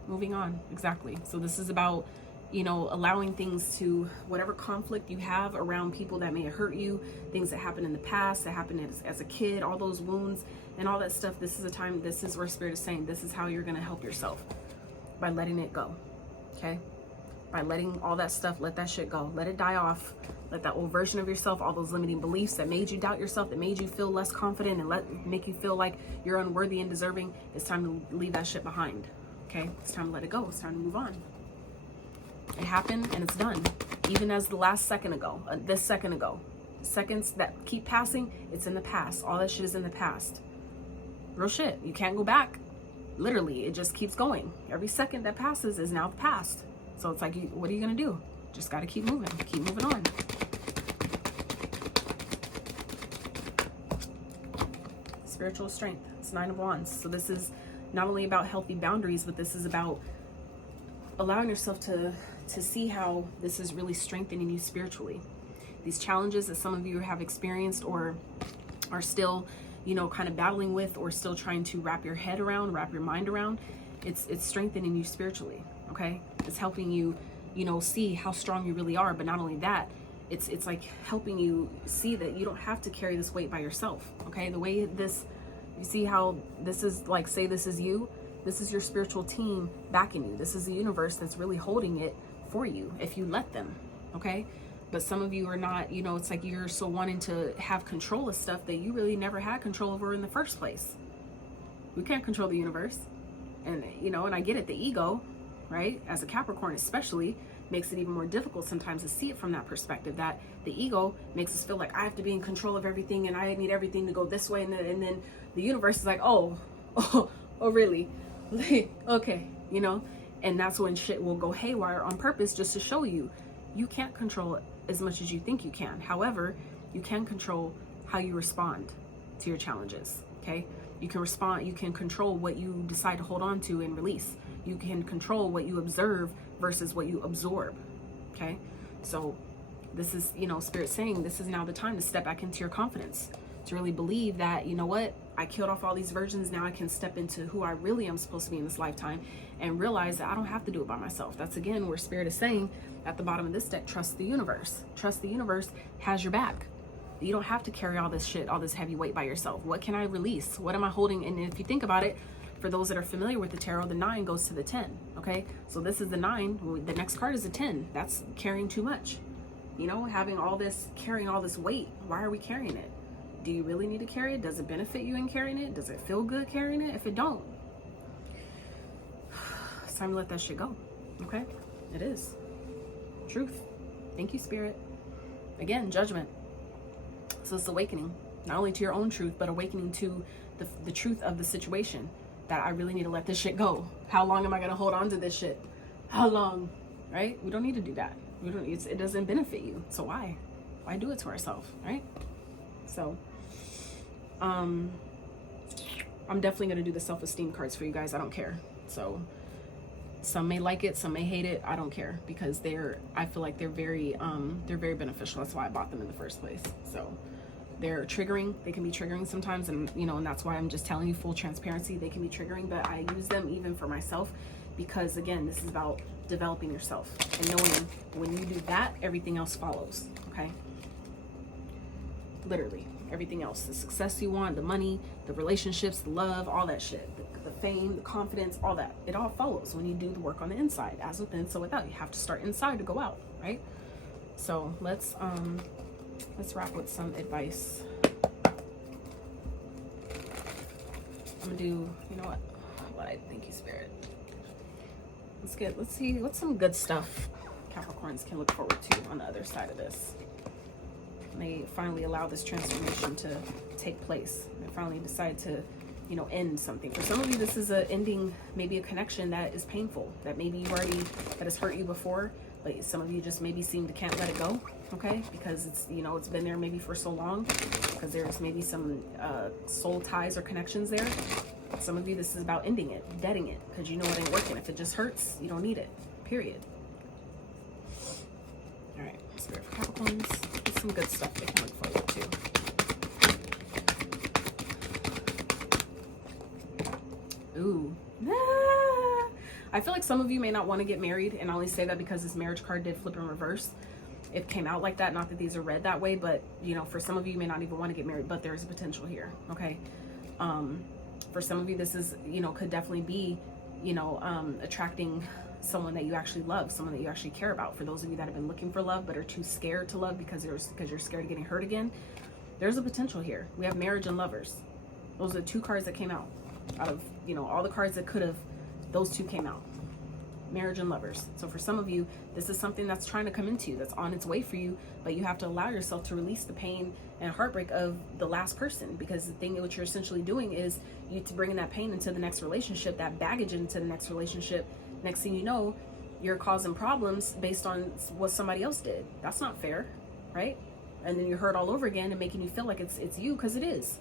Moving on, exactly. So this is about, you know, allowing things to, whatever conflict you have around people that may have hurt you, things that happened in the past, that happened as a kid, all those wounds and all that stuff. This is a time, this is where Spirit is saying, this is how you're going to help yourself, by letting it go, okay? By letting all that stuff, let that shit go. Let it die off. Let that old version of yourself, all those limiting beliefs that made you doubt yourself, that made you feel less confident and make you feel like you're unworthy and deserving, it's time to leave that shit behind, okay? It's time to let it go. It's time to move on. It happened and it's done. Even as the last second ago, this second ago, seconds that keep passing, it's in the past. All that shit is in the past. Real shit. You can't go back. Literally, it just keeps going. Every second that passes is now the past. So it's like, what are you going to do? Just got to keep moving on. Spiritual strength. It's 9 of Wands. So this is not only about healthy boundaries, but this is about allowing yourself to see how this is really strengthening you spiritually. These challenges that some of you have experienced or are still, you know, kind of battling with, or still trying to wrap your head around, wrap your mind around, it's strengthening you spiritually, okay? It's helping you, you know, see how strong you really are. But not only that, it's like helping you see that you don't have to carry this weight by yourself, okay? The way this, you see how this is like, say this is you, this is your spiritual team backing you. This is the universe that's really holding it for you if you let them, okay? But some of you are not, you know, it's like you're so wanting to have control of stuff that you really never had control over in the first place. We can't control the universe. And, you know, and I get it, the ego, right? As a Capricorn especially, makes it even more difficult sometimes to see it from that perspective, that the ego makes us feel like I have to be in control of everything and I need everything to go this way. And then the universe is like, oh, really? Okay, you know? And that's when shit will go haywire on purpose, just to show you, you can't control it as much as you think you can. However, you can control how you respond to your challenges, okay? You can respond, you can control what you decide to hold on to and release. You can control what you observe versus what you absorb, okay? So this is, you know, Spirit saying this is now the time to step back into your confidence, to really believe that, you know what, I killed off all these versions, now I can step into who I really am supposed to be in this lifetime and realize that I don't have to do it by myself. That's again where Spirit is saying at the bottom of this deck, trust the universe. Trust the universe has your back. You don't have to carry all this shit, all this heavy weight by yourself. What can I release? What am I holding? And if you think about it, for those that are familiar with the tarot, the 9 goes to the 10, okay? So this is the 9, the next card is a 10. That's carrying too much. You know, having all this, carrying all this weight. Why are we carrying it? Do you really need to carry it? Does it benefit you in carrying it? Does it feel good carrying it? If it don't, it's time to let that shit go, okay? It is. Truth. Thank you, Spirit. Again, judgment. So it's awakening, not only to your own truth, but awakening to the truth of the situation, that I really need to let this shit go. How long am I going to hold on to this shit? How long, right? We don't need to do that. We don't. It doesn't benefit you. So why do it to ourselves, right? So, I'm definitely going to do the self-esteem cards for you guys. I don't care. So some may like it, some may hate it. I don't care, because I feel like they're very beneficial. That's why I bought them in the first place. So they're triggering. They can be triggering sometimes. And, you know, and that's why I'm just telling you full transparency. They can be triggering, but I use them even for myself, because again, this is about developing yourself and knowing when you do that, everything else follows. Okay. Literally everything else, the success you want, the money, the relationships, the love, all that shit, the fame, the confidence, all that, it all follows when you do the work on the inside. As within, so without. You have to start inside to go out, right? So let's wrap with some advice. I'm gonna do, you know what I think, you Spirit. Let's see what's some good stuff Capricorns can look forward to on the other side of this. They finally allow this transformation to take place. They finally decide to, you know, end something. For some of you, this is a ending, maybe a connection that is painful, that maybe you already, that has hurt you before, but some of you just maybe seem to can't let it go, okay? Because it's, you know, it's been there maybe for so long. Because because there's maybe some soul ties or connections there. Some of you, this is about ending it, deading it, because you know it ain't working. If it just hurts, you don't need it, period. All right, Spirit for Capricorns. Get some good stuff they can look forward to. Ooh. I feel like some of you may not want to get married, and I only say that because this marriage card did flip in reverse. It came out like that, not that these are read that way, but you know, for some of you, you may not even want to get married, but there's a potential here, okay? For some of you, this is, you know, could definitely be, you know, attracting someone that you actually love, someone that you actually care about. For those of you that have been looking for love but are too scared to love because you're scared of getting hurt again, there's a potential here. We have marriage and lovers. Those are the two cards that came out of, you know, all the cards that could have. Those two came out, marriage and lovers. So for some of you, this is something that's trying to come into you, that's on its way for you, but you have to allow yourself to release the pain and heartbreak of the last person, because the thing what you're essentially doing is you to bringing that pain into the next relationship, that baggage into the next relationship. Next thing you know, you're causing problems based on what somebody else did. That's not fair, right? And then you're hurt all over again and making you feel like it's you, because it is.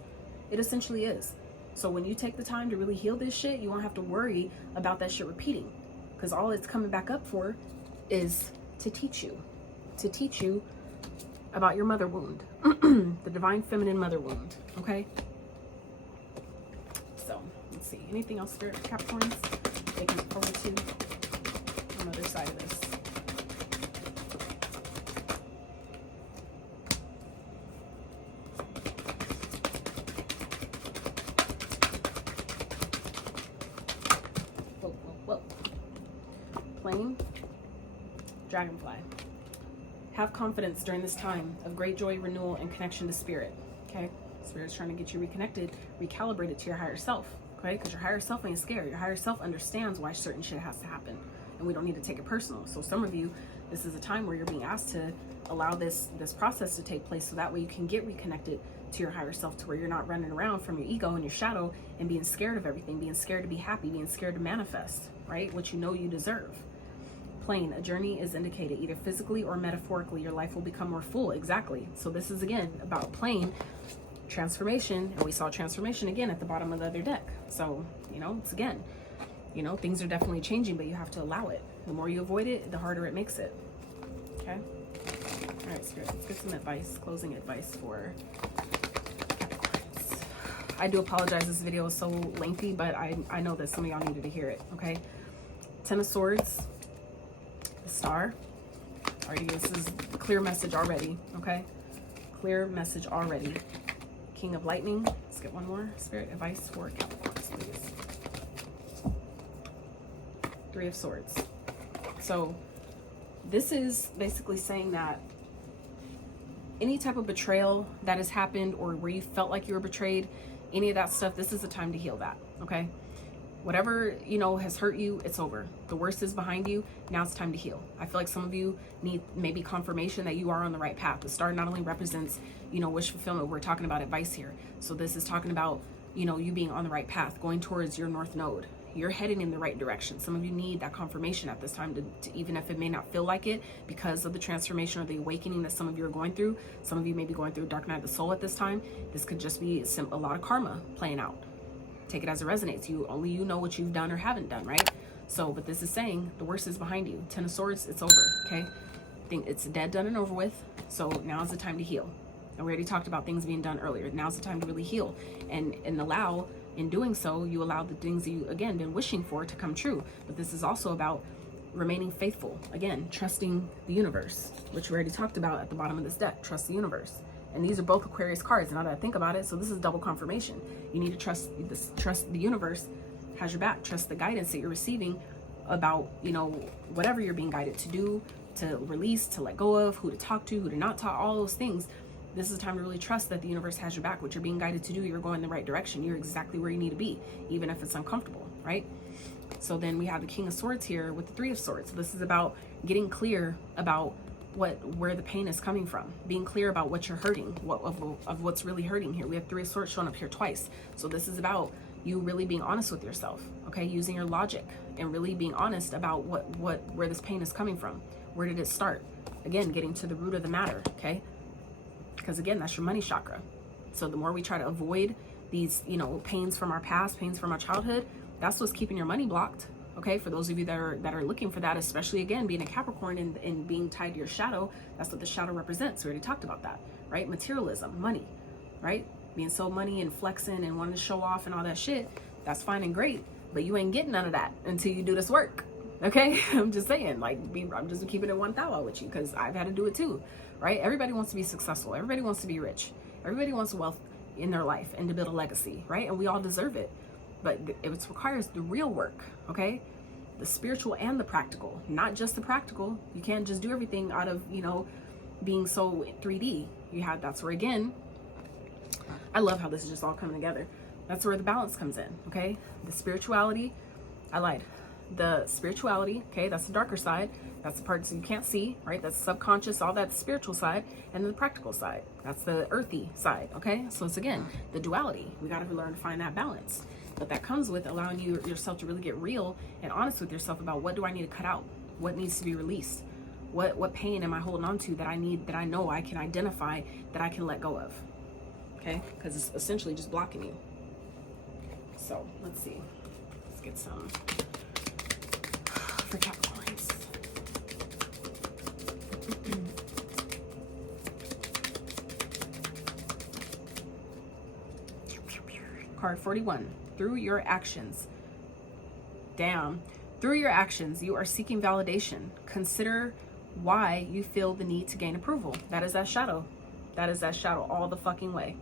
It essentially is. So when you take the time to really heal this shit, you won't have to worry about that shit repeating, because all it's coming back up for is to teach you about your mother wound, the divine feminine mother wound, okay? So let's see, anything else, Spirit for Capricorns they can look forward to on the other side of this? Plane, dragonfly. Have confidence during this time of great joy, renewal, and connection to spirit. Okay, Spirit's trying to get you reconnected, recalibrated to your higher self. Okay, because your higher self ain't scared. Your higher self understands why certain shit has to happen, and we don't need to take it personal. So some of you, this is a time where you're being asked to allow this process to take place, so that way you can get reconnected to your higher self, to where you're not running around from your ego and your shadow and being scared of everything, being scared to be happy, being scared to manifest, right? What you know you deserve. Plane, a journey is indicated, either physically or metaphorically. Your life will become more full. Exactly. So this is again about plane, transformation, and we saw transformation again at the bottom of the other deck. So, you know, it's again, you know, things are definitely changing, but you have to allow it. The more you avoid it, the harder it makes it. Okay. All right, Spirit, let's get some advice, closing advice for Capricorns. I do apologize, this video is so lengthy, but I know that some of y'all needed to hear it. Okay. Ten of Swords, the Star. Already, this is a clear message already. Okay. Clear message already. King of Lightning. Let's get one more. Spirit advice for Capricorns, please. Three of Swords. So this is basically saying that any type of betrayal that has happened, or where you felt like you were betrayed, any of that stuff, this is the time to heal that. Okay. Whatever, you know, has hurt you, it's over. The worst is behind you. Now it's time to heal. I feel like some of you need maybe confirmation that you are on the right path. The star not only represents, you know, wish fulfillment. We're talking about advice here. So this is talking about, you know, you being on the right path, going towards your north node. You're heading in the right direction. Some of you need that confirmation at this time to even if it may not feel like it, because of the transformation or the awakening that some of you are going through. Some of you may be going through a dark night of the soul at this time. This could just be a lot of karma playing out. Take it as it resonates. Only you know what you've done or haven't done, right? So, but this is saying the worst is behind you. Ten of Swords, it's over, okay? It's dead, done, and over with. So now is the time to heal. And we already talked about things being done earlier. Now's the time to really heal and allow. In doing so, you allow the things that you, again, been wishing for to come true. But this is also about remaining faithful. Again, trusting the universe, which we already talked about at the bottom of this deck. Trust the universe. And these are both Aquarius cards, now that I think about it. So this is double confirmation. You need to trust the universe has your back. Trust the guidance that you're receiving about, you know, whatever you're being guided to do, to release, to let go of, who to talk to, who to not talk, all those things. This is a time to really trust that the universe has your back. What you're being guided to do, you're going in the right direction. You're exactly where you need to be, even if it's uncomfortable, right? So then we have the King of Swords here with the Three of Swords. So this is about getting clear about where the pain is coming from, being clear about what you're hurting, of what's really hurting here. We have Three of Swords showing up here twice. So this is about you really being honest with yourself, okay? Using your logic and really being honest about where this pain is coming from. Where did it start? Again, getting to the root of the matter, okay? Because again, that's your money chakra. So the more we try to avoid these, you know, pains from our past, pains from our childhood, that's what's keeping your money blocked. Okay, for those of you that are looking for that, especially again being a Capricorn and being tied to your shadow, that's what the shadow represents. We already talked about that, right? Materialism, money, right? Being so money and flexing and wanting to show off and all that shit, that's fine and great, but you ain't getting none of that until you do this work. Okay, I'm just saying, like, I'm just keeping it 1,000 with you, because I've had to do it too, right? Everybody wants to be successful. Everybody wants to be rich. Everybody wants wealth in their life and to build a legacy, right? And we all deserve it. But it requires the real work, okay? The spiritual and the practical, not just the practical. You can't just do everything out of, you know, being so 3D. That's where, again, I love how this is just all coming together. That's where the balance comes in, okay? The spirituality, I lied. The spirituality, okay, that's the darker side. That's the parts you can't see, right? That's subconscious, all that spiritual side. And then the practical side, that's the earthy side, okay? So it's, again, the duality. We got to learn to find that balance. But that comes with allowing yourself to really get real and honest with yourself about, what do I need to cut out? What needs to be released? What pain am I holding on to that I need, that I know I can identify, that I can let go of? Okay? Because it's essentially just blocking you. So let's see. Let's get some for Capricorns. Card 41. Through your actions. Damn. Through your actions, you are seeking validation. Consider why you feel the need to gain approval. That is that shadow. That is that shadow all the fucking way.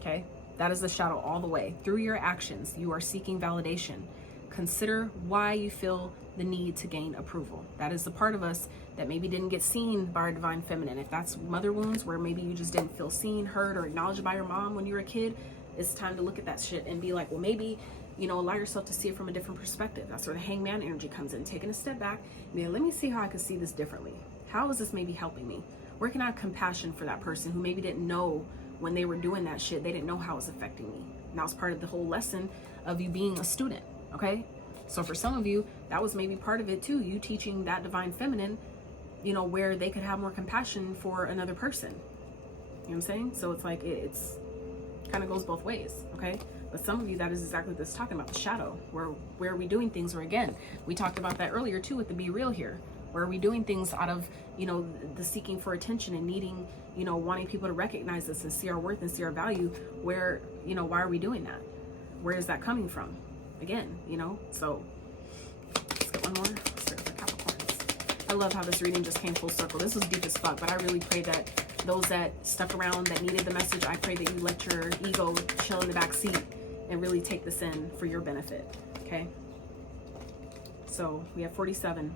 Okay? That is the shadow all the way. Through your actions, you are seeking validation. Consider why you feel the need to gain approval. That is the part of us that maybe didn't get seen by our divine feminine. If that's mother wounds, where maybe you just didn't feel seen, heard, or acknowledged by your mom when you were a kid, it's time to look at that shit and be like, well, maybe, you know, allow yourself to see it from a different perspective. That's where the hangman energy comes in, taking a step back. Let me see how I can see this differently. How is this maybe helping me? Where can I have compassion for that person who maybe didn't know when they were doing that shit, they didn't know how it was affecting me. And that was part of the whole lesson of you being a student, okay? So for some of you, that was maybe part of it too, you teaching that divine feminine, you know, where they could have more compassion for another person. You know what I'm saying? So it's like, it's kind of goes both ways, okay? But some of you, that is exactly what this is talking about, the shadow. Where are we doing things? Or again, we talked about that earlier too with the Be Real here. Where are we doing things out of, you know, the seeking for attention and needing, you know, wanting people to recognize us and see our worth and see our value? Where, you know, why are we doing that? Where is that coming from? Again, you know, so let's get one more. Let's start with the Capricorns. I love how this reading just came full circle. This was deep as fuck, but I really pray that those that stuck around, that needed the message, I pray that you let your ego chill in the back seat and really take this in for your benefit, okay? So we have 47.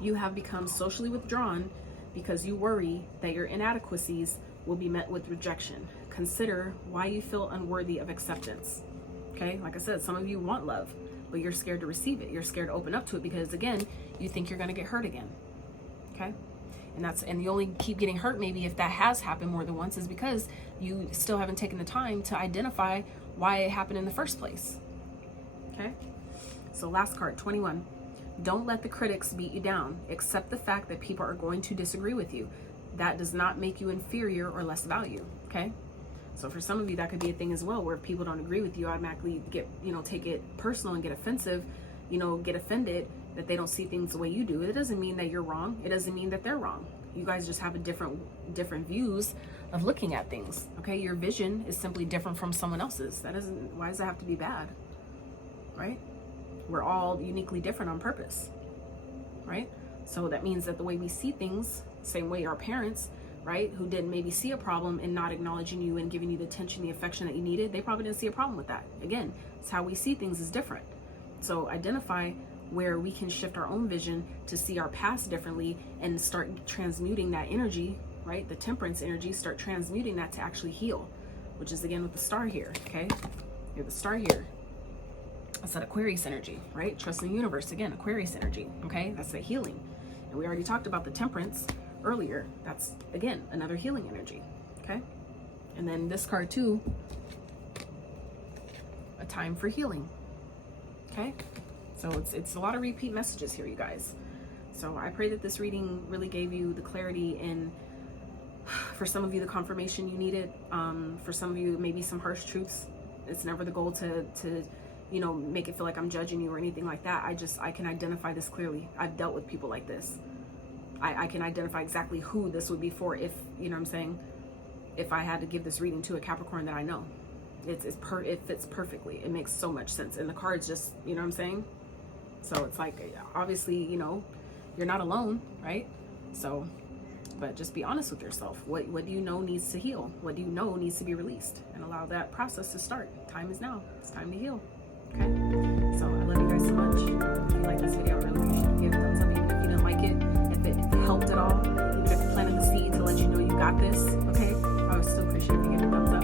You have become socially withdrawn because you worry that your inadequacies will be met with rejection. Consider why you feel unworthy of acceptance. Okay, like I said, some of you want love, but you're scared to receive it. You're scared to open up to it because, again, you think you're going to get hurt again. Okay, and you only keep getting hurt maybe if that has happened more than once, is because you still haven't taken the time to identify why it happened in the first place. Okay, so last card, 21. Don't let the critics beat you down. Accept the fact that people are going to disagree with you. That does not make you inferior or less value. Okay, so for some of you, that could be a thing as well, where if people don't agree with you, automatically get, you know, take it personal and get offensive, you know, get offended that they don't see things the way you do. It doesn't mean that you're wrong. It doesn't mean that they're wrong. You guys just have a different views of looking at things. Okay, your vision is simply different from someone else's. Why does that have to be bad? Right? We're all uniquely different on purpose, right? So that means that the way we see things, same way our parents, right, who didn't maybe see a problem in not acknowledging you and giving you the attention, the affection that you needed, they probably didn't see a problem with that. Again, it's how we see things is different. So identify where we can shift our own vision to see our past differently and start transmuting that energy, right? The temperance energy, start transmuting that to actually heal, which is again with the star here, okay? You're the star here. That's that Aquarius energy, right? Trust in the universe, again, Aquarius energy, okay? That's the healing. And we already talked about the temperance earlier. That's, again, another healing energy, okay? And then this card too, a time for healing, okay? So it's a lot of repeat messages here, you guys. So I pray that this reading really gave you the clarity in For some of you, the confirmation you needed. For some of you, maybe some harsh truths. It's never the goal to you know, make it feel like I'm judging you or anything like that. I can identify this clearly. I've dealt with people like this. I can identify exactly who this would be for, if, you know what I'm saying, if I had to give this reading to a Capricorn that I know. It fits perfectly. It makes so much sense. And the cards just, you know what I'm saying? So it's like, obviously, you know, you're not alone, right? So, but just be honest with yourself. What do you know needs to heal? What do you know needs to be released? And allow that process to start. Time is now. It's time to heal. Okay? So I love you guys so much. If you like this video, I really appreciate it. Give it a thumbs up, even if you didn't like it. If it helped at all, even if you planted the seed to let you know you got this, okay? I would still appreciate if you give it a thumbs up.